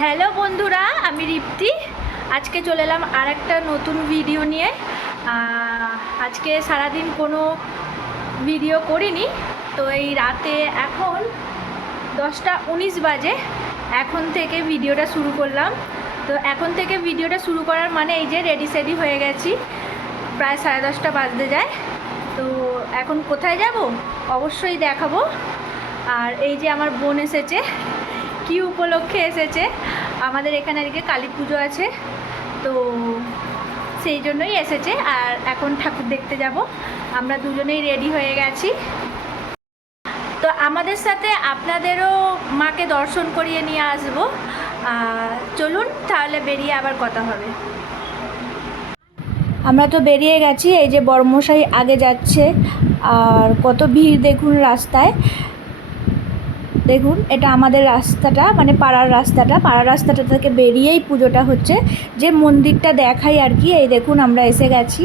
Hello বন্ধুরা, আমি রিপ্তি। আজকে চলে এলাম আর একটা নতুন ভিডিও নিয়ে। আজকে সারাদিন কোনো ভিডিও করিনি, তো এই রাতে এখন 10টা 19 বাজে, এখন থেকে ভিডিওটা শুরু করলাম। তো এখন থেকে ভিডিওটা শুরু করার মানে এই যে রেডি সেডি হয়ে গেছি, প্রায় 10:30 বাজতে যায়। তো এখন কোথায় যাব অবশ্যই দেখাবো। আর এই যে আমার বোন এসেছে, কি উপলক্ষে এসেছে, আমাদের এখানে আজকে কালী পুজো আছে, তো সেই জন্যই এসেছে। আর এখন ঠাকুর দেখতে যাব, আমরা দুজনেই রেডি হয়ে গেছি। তো আমাদের সাথে আপনাদেরও মাকে দর্শন করিয়ে নিয়ে আসবো। চলুন তাহলে, বেরিয়ে আবার কথা হবে। আমরা তো বেরিয়ে গেছি, এই যে বড়মশাই আগে যাচ্ছে, আর কত ভিড় দেখুন রাস্তায়। দেখুন, এটা আমাদের রাস্তাটা, মানে পাড়ার রাস্তাটা থেকে বেরিয়েই পুজোটা হচ্ছে। যে মন্দিরটা দেখাই আর কি, এই দেখুন আমরা এসে গেছি,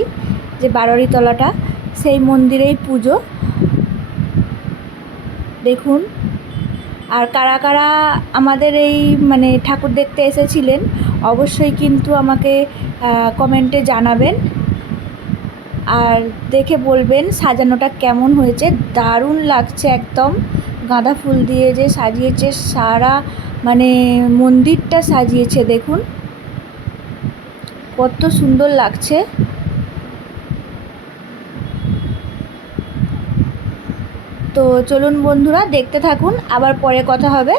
যে বারোরিতলাটা, সেই মন্দিরেই পুজো। দেখুন, আর কারা কারা আমাদের এই মানে ঠাকুর দেখতে এসেছিলেন অবশ্যই কিন্তু আমাকে কমেন্টে জানাবেন, আর দেখে বলবেন সাজানোটা কেমন হয়েছে। দারুণ লাগছে একদম, গাঁদা ফুল দিয়ে যে সাজিয়েছে, সারা মানে মন্দিরটা সাজিয়েছে, দেখুন কত সুন্দর লাগছে। তো চলুন বন্ধুরা, দেখতে থাকুন, আবার পরে কথা হবে।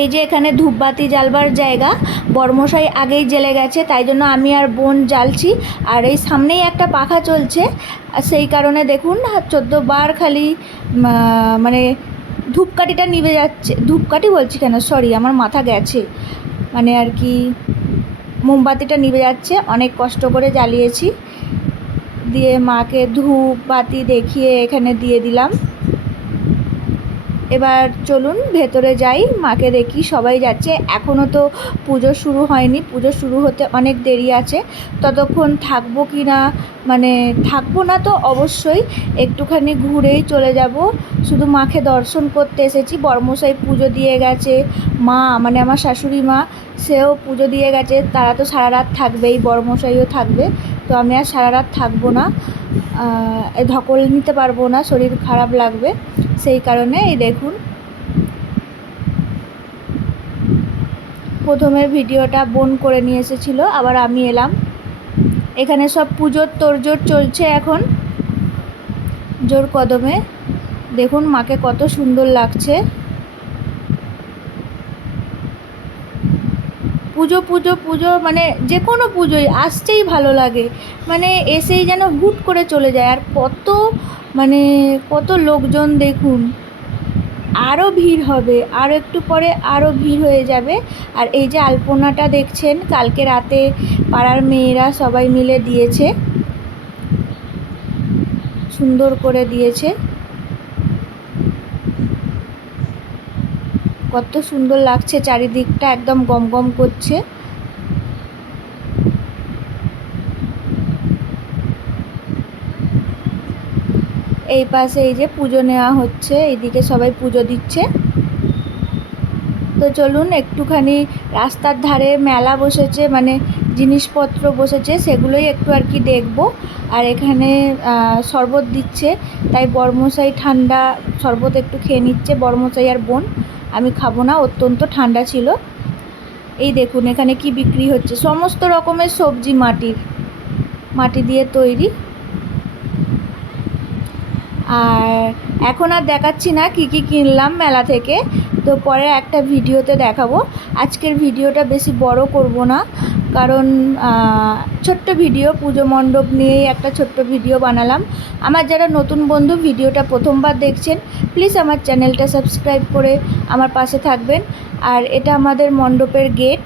এই যে এখানে ধূপবাতি জ্বালবার জায়গা, বড়মশাই আগেই জ্বেলে গেছে, তাই জন্য আমি আর বোন জ্বালছি। আর এই সামনেই একটা পাখা চলছে, সেই কারণে দেখুন 14 বার খালি মানে ধূপকাঠিটা নিভে যাচ্ছে। ধূপকাঠি বলছি কেন, সরি, আমার মাথা গেছে, মানে আর কি মোমবাতিটা নিভে যাচ্ছে। অনেক কষ্ট করে জ্বালিয়েছি, দিয়ে মাকে ধূপ বাতি দেখিয়ে এখানে দিয়ে দিলাম। এবার চলুন ভেতরে যাই, মাকে দেখি, সবাই যাচ্ছে। এখনও তো পুজো শুরু হয়নি, পুজো শুরু হতে অনেক দেরি আছে। ততক্ষণ থাকবো কি না, মানে থাকবো না তো অবশ্যই একটুখানি ঘুরেই চলে যাব। শুধু মাকে দর্শন করতে এসেছি। বড়মশাই পুজো দিয়ে গেছে, মা মানে আমার শাশুড়ি মা, সেও পুজো দিয়ে গেছে। তারা তো সারা রাত থাকবেই, বড়মশাইও থাকবে, তো আমি আর সারা রাত থাকবো না, ধকল নিতে পারবো না, শরীর খারাপ লাগবে, সেই কারণে। এই দেখুন, প্রথমের ভিডিওটা বোন করে নিয়ে এসেছিলো, আবার আমি এলাম। এখানে সব পুজোর তোড়জোড় চলছে এখন জোর কদমে। দেখুন মাকে কত সুন্দর লাগছে। পুজো পুজো পুজো মানে যে কোনো পুজোই আসছেই ভালো লাগে, মানে এসেই যেন হুট করে চলে যায়। আর কত মানে কত লোকজন দেখুন, আরও ভিড় হবে, আরও একটু পরে আরও ভিড় হয়ে যাবে। আর এই যে আলপনাটা দেখছেন, কালকে রাতে পাড়ার মেয়েরা সবাই মিলে দিয়েছে, সুন্দর করে দিয়েছে, কত সুন্দর লাগছে, চারিদিকটা একদম গমগম করছে। এই পাশে এই যে পুজো নেওয়া হচ্ছে, এইদিকে সবাই পুজো দিচ্ছে। তো চলুন একটুখানি, রাস্তার ধারে মেলা বসেছে, মানে জিনিসপত্র বসেছে, সেগুলোই একটু আর কি দেখব। আর এখানে শরবত দিচ্ছে, তাই বড়মশাই ঠান্ডা শরবত একটু খেয়ে নিচ্ছে, বড়মশাই আর বোন। আমি খাবো না, অত্যন্ত ঠান্ডা ছিল। এই দেখুন এখানে কি বিক্রি হচ্ছে, সমস্ত রকমের সবজি, মাটি দিয়ে তৈরি। আর এখন আর দেখাচ্ছি না কি কি কিনলাম মেলা থেকে, তো পরে একটা ভিডিওতে দেখাবো। আজকের ভিডিওটা বেশি বড় করব না, কারণ ছোট্ট ভিডিও, পুজো মণ্ডপ নিয়েই একটা ছোট্ট ভিডিও বানালাম। আমার যারা নতুন বন্ধু ভিডিওটা প্রথমবার দেখছেন, প্লিজ আমার চ্যানেলটা সাবস্ক্রাইব করে আমার পাশে থাকবেন। আর এটা আমাদের মণ্ডপের গেট,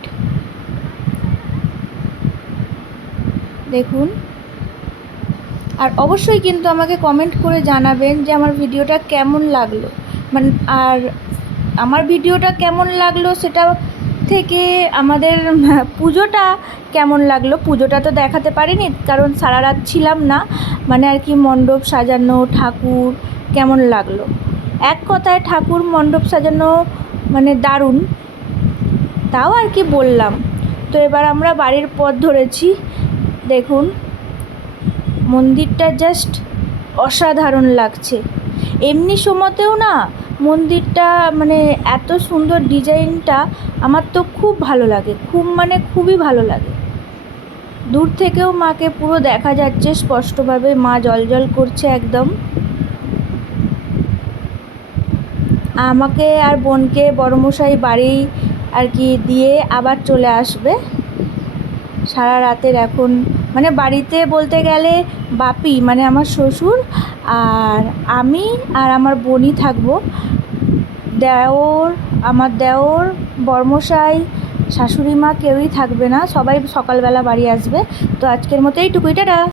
দেখুন। আর অবশ্যই কিন্তু আমাকে কমেন্ট করে জানাবেন যে আমার ভিডিওটা কেমন লাগলো, মানে আর আমার ভিডিওটা কেমন লাগলো সেটা থেকে আমাদের পুজোটা কেমন লাগলো, পুজোটা তো দেখাতে পারিনি কারণ সারা রাত ছিলাম না, মানে আর কি মণ্ডপ সাজানো, ঠাকুর কেমন লাগলো। এক কথায় ঠাকুর মণ্ডপ সাজানো মানে দারুণ, তাও আর কি বললাম। তো এবার আমরা বাড়ির পথ ধরেছি। দেখুন মন্দিরটা জাস্ট অসাধারণ লাগছে। এমনি সময়তেও না মন্দিরটা মানে এত সুন্দর ডিজাইনটা আমার তো খুব ভালো লাগে, খুব মানে খুবই ভালো লাগে। দূর থেকেও মাকে পুরো দেখা যাচ্ছে স্পষ্টভাবে, মা জ্বলজ্বল করছে একদম। আমাকে আর বোনকে বড়মশাই বাড়ি আর কি দিয়ে আবার চলে আসবে সারা রাতের। এখন মানে বাড়িতে বলতে গেলে বাপি মানে আমার শ্বশুর আর আমি আর আমার বোনই থাকবো। দেওর, আমার দেওর, বড়মশাই, শাশুড়ি মা কেউই থাকবে না, সবাই সকালবেলা বাড়ি আসবে। তো আজকের মতো এইটুকুই, টাটা।